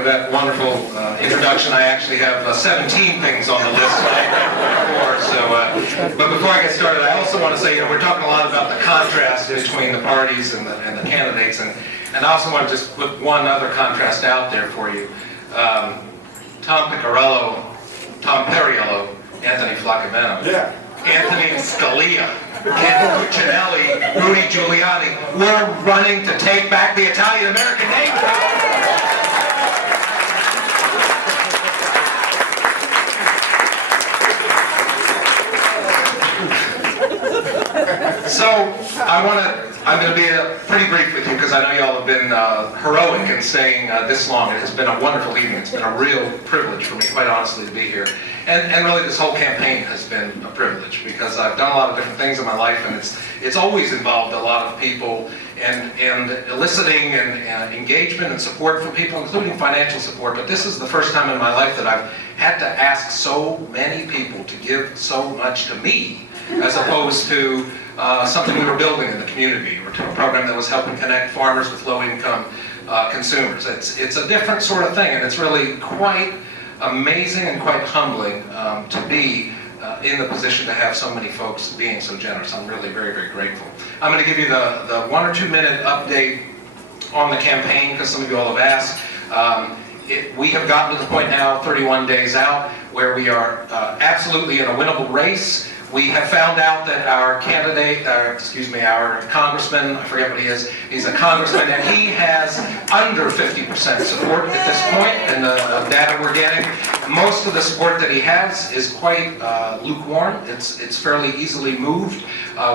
for that wonderful introduction. I actually have 17 things on the list that I read before. But before I get started, I also want to say, we're talking a lot about the contrast between the parties and the candidates, and I also want to just put one other contrast out there for you. Tom Perriello, Anthony Flaccavento, Anthony Scalia, Ken Cuccinelli, Rudy Giuliani. We're running to take back the Italian-American name. So I'm going to be pretty brief with you because I know y'all have been heroic in staying this long. It has been a wonderful evening. It's been a real privilege for me, quite honestly, to be here. And really, this whole campaign has been a privilege because I've done a lot of different things in my life, and it's always involved a lot of people and eliciting and engagement and support from people, including financial support. But this is the first time in my life that I've had to ask so many people to give so much to me, as opposed to something we were building in the community, or to a program that was helping connect farmers with low-income consumers. It's a different sort of thing, and it's really quite amazing and quite humbling to be in the position to have so many folks being so generous. I'm really very, very grateful. I'm going to give you the 1 or 2 minute update on the campaign because some of you all have asked. We have gotten to the point now, 31 days out, where we are absolutely in a winnable race. We have found out that our candidate, our congressman, I forget what he is, he's a congressman, and he has under 50% support at this point in the data we're getting. Most of the support that he has is quite lukewarm. It's fairly easily moved.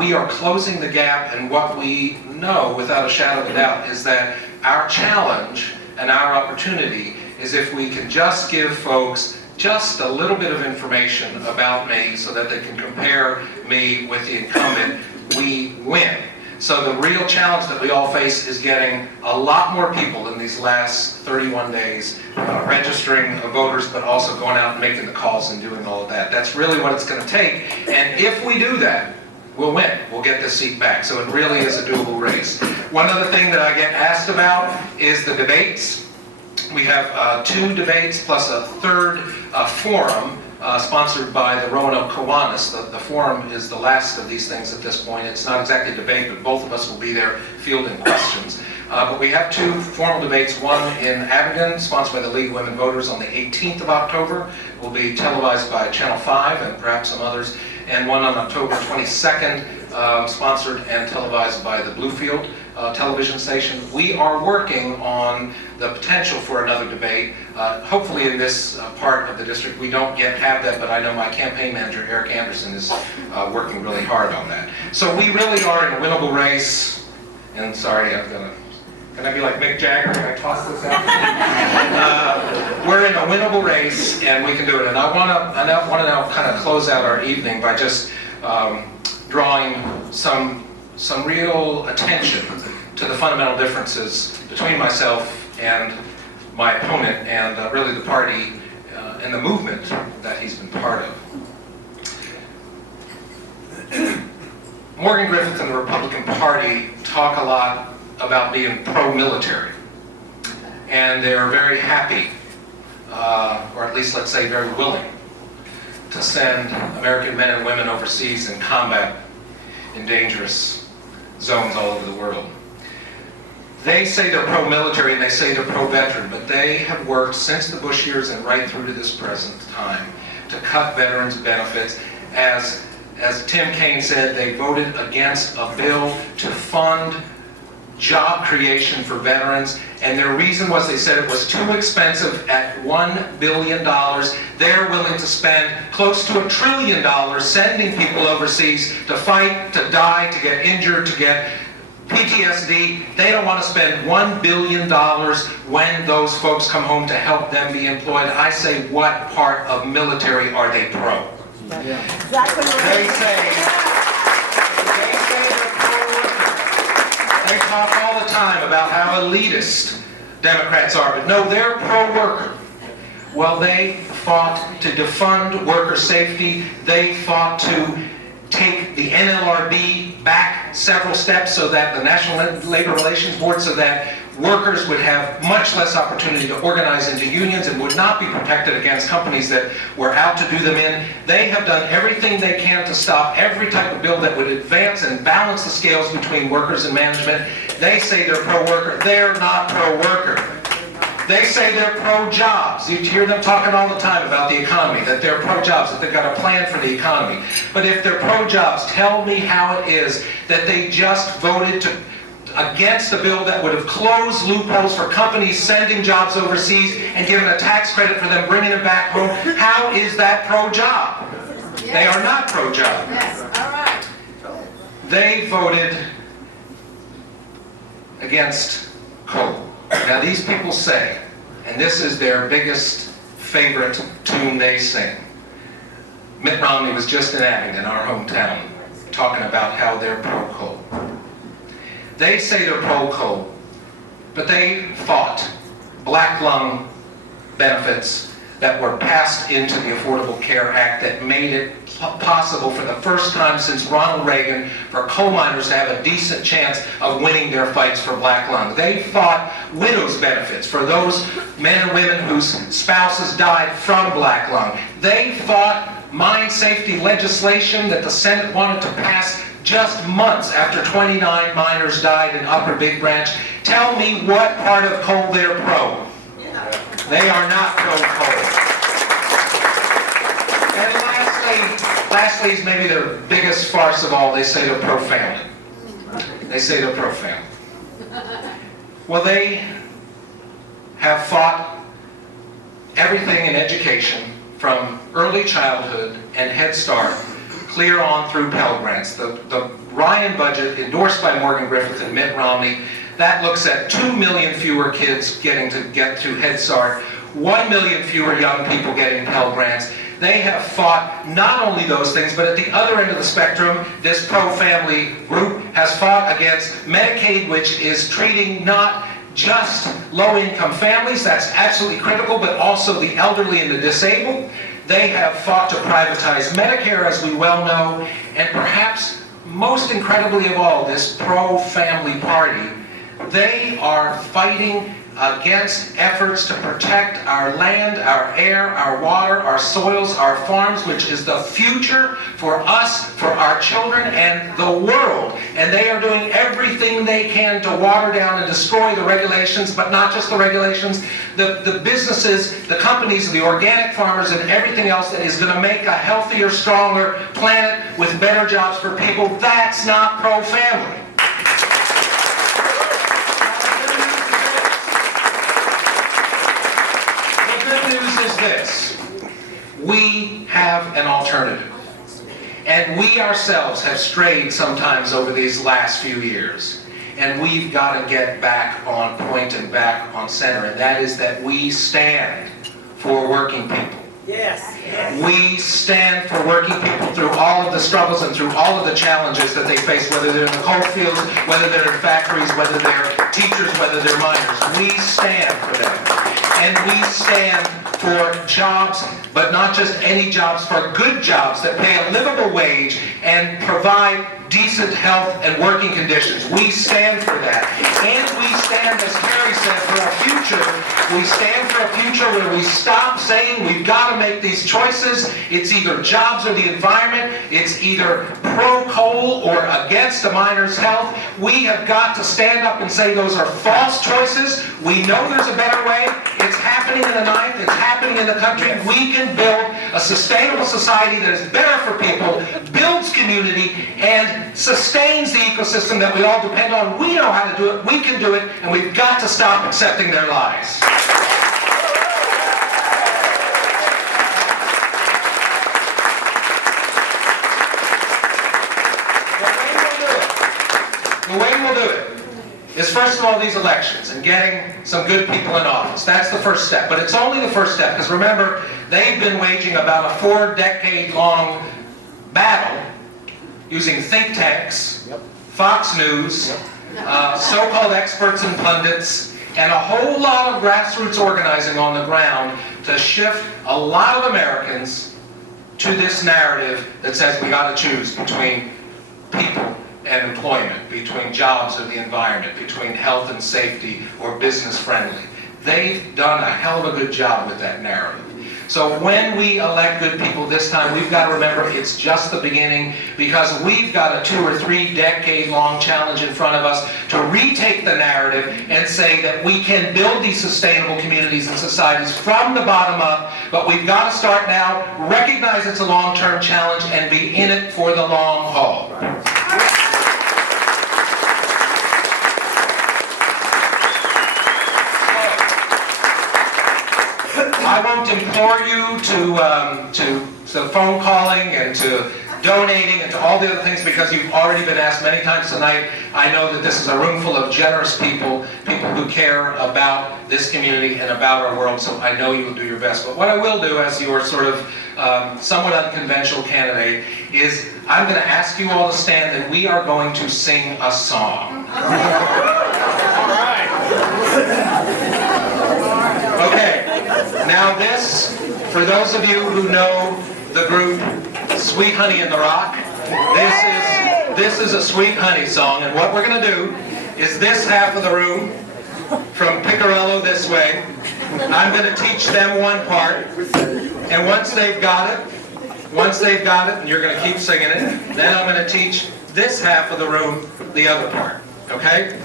We are closing the gap, and what we know without a shadow of a doubt is that our challenge and our opportunity is if we can just give folks just a little bit of information about me so that they can compare me with the incumbent, we win. So the real challenge that we all face is getting a lot more people in these last 31 days registering voters, but also going out and making the calls and doing all of that. That's really what it's going to take. And if we do that, we'll win. We'll get this seat back. So it really is a doable race. One other thing that I get asked about is the debates. We have 2 debates plus a third forum sponsored by the Roanoke Kiwanis. The forum is the last of these things at this point. It's not exactly a debate, but both of us will be there fielding questions. But we have 2 formal debates, one in Abingdon, sponsored by the League of Women Voters on the 18th of October. Will be televised by Channel 5 and perhaps some others. And one on October 22nd, sponsored and televised by the Bluefield television station. We are working on the potential for another debate. Hopefully in this part of the district we don't yet have that, but I know my campaign manager, Eric Anderson, is working really hard on that. So we really are in a winnable race, and sorry, can I be like Mick Jagger? Can I toss this out? We're in a winnable race, and we can do it. And I want to now kind of close out our evening by just drawing some real attention to the fundamental differences between myself and my opponent, and really the party and the movement that he's been part of. Morgan Griffith and the Republican Party talk a lot about being pro-military, and they're very happy, or at least let's say very willing, to send American men and women overseas in combat in dangerous zones all over the world. They say they're pro-military and they say they're pro-veteran, but they have worked since the Bush years and right through to this present time to cut veterans' benefits. As Tim Kaine said, they voted against a bill to fund job creation for veterans, and their reason was they said it was too expensive at $1 billion. They're willing to spend close to $1 trillion sending people overseas to fight, to die, to get injured, to get PTSD. They don't want to spend $1 billion when those folks come home to help them be employed. I say, what part of military are they pro? Yeah. Exactly what they say they're pro-worker. They talk all the time about how elitist Democrats are, but no, they're pro-worker. Well, they fought to defund worker safety. They fought to take the NLRB back several steps, so that the National Labor Relations Board, so that workers would have much less opportunity to organize into unions and would not be protected against companies that were out to do them in. They have done everything they can to stop every type of bill that would advance and balance the scales between workers and management. They say they're pro-worker. They're not pro-worker. They say they're pro-jobs. You hear them talking all the time about the economy, that they're pro-jobs, that they've got a plan for the economy. But if they're pro-jobs, tell me how it is that they just voted against a bill that would have closed loopholes for companies sending jobs overseas and given a tax credit for them bringing them back home. How is that pro-job? Yes. They are not pro-job. Yes, all right. They voted against coal. Now these people say, and this is their biggest favorite tune they sing. Mitt Romney was just in Abingdon, our hometown, talking about how they're pro-coal. They say they're pro-coal, but they fought black lung benefits that were passed into the Affordable Care Act that made it possible for the first time since Ronald Reagan for coal miners to have a decent chance of winning their fights for black lung. They fought widows' benefits for those men and women whose spouses died from black lung. They fought mine safety legislation that the Senate wanted to pass just months after 29 miners died in Upper Big Branch. Tell me what part of coal they're pro. They are not pro-coal. And lastly is maybe their biggest farce of all, they say they're pro-family. They say they're pro-family. Well, they have fought everything in education from early childhood and Head Start clear on through Pell Grants. The Ryan budget endorsed by Morgan Griffith and Mitt Romney, that looks at 2 million fewer kids getting to get through Head Start, 1 million fewer young people getting Pell Grants. They have fought not only those things, but at the other end of the spectrum, this pro-family group has fought against Medicaid, which is treating not just low-income families, that's absolutely critical, but also the elderly and the disabled. They have fought to privatize Medicare, as we well know, and perhaps most incredibly of all, this pro-family party, they are fighting against efforts to protect our land, our air, our water, our soils, our farms, which is the future for us, for our children, and the world. And they are doing everything they can to water down and destroy the regulations, but not just the regulations, the businesses, the companies, the organic farmers, and everything else that is going to make a healthier, stronger planet with better jobs for people. That's not pro-family. This. We have an alternative. And we ourselves have strayed sometimes over these last few years. And we've got to get back on point and back on center. And that is that we stand for working people. Yes. We stand for working people through all of the struggles and through all of the challenges that they face, whether they're in the coal fields, whether they're in factories, whether they're teachers, whether they're miners. We stand for them. And we stand for jobs, but not just any jobs, for good jobs that pay a livable wage and provide decent health and working conditions. We stand for that. And we stand, as Carrie said, for a future. We stand for a future where we stop saying we've got to make these choices. It's either jobs or the environment. It's either pro-coal or against a miner's health. We have got to stand up and say those are false choices. We know there's a better way. It's happening in the ninth. It's happening in the country. We can build a sustainable society that is better for people, builds community, and sustains the ecosystem that we all depend on. We know how to do it. We can do it. And we've got to stop accepting their lies. The way we'll do it is, first of all, these elections and getting some good people in office. That's the first step. But it's only the first step, because remember, they've been waging about a 4-decade-long battle using think tanks, Fox News, so-called experts and pundits, and a whole lot of grassroots organizing on the ground to shift a lot of Americans to this narrative that says we got to choose between people and employment, between jobs or the environment, between health and safety or business friendly. They've done a hell of a good job with that narrative. So when we elect good people this time, we've got to remember it's just the beginning, because we've got a 2 or 3 decade long challenge in front of us to retake the narrative and say that we can build these sustainable communities and societies from the bottom up, but we've got to start now, recognize it's a long-term challenge, and be in it for the long haul. I won't implore you to phone calling and to donating and to all the other things, because you've already been asked many times tonight. I know that this is a room full of generous people, people who care about this community and about our world, so I know you will do your best. But what I will do as your sort of somewhat unconventional candidate is I'm going to ask you all to stand, and we are going to sing a song. All right. Okay. Now this, for those of you who know the group Sweet Honey in the Rock, this is a Sweet Honey song, and what we're going to do is this half of the room, from Picarello this way, I'm going to teach them one part, and once they've got it, and you're going to keep singing it, then I'm going to teach this half of the room the other part, okay?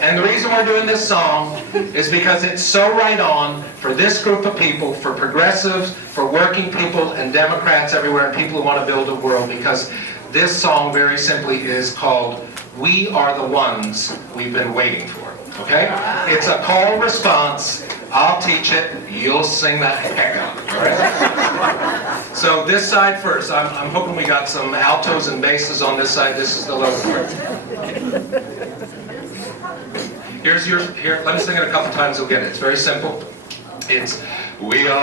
And the reason we're doing this song is because it's so right on for this group of people, for progressives, for working people and Democrats everywhere, and people who want to build a world, because this song very simply is called "We Are the Ones We've Been Waiting For." Okay? It's a call response. I'll teach it. You'll sing the heck out of it. All right? So this side first. I'm hoping we got some altos and basses on this side. This is the low part. Here, let me sing it a couple times, you'll get it. It's very simple. It's, we are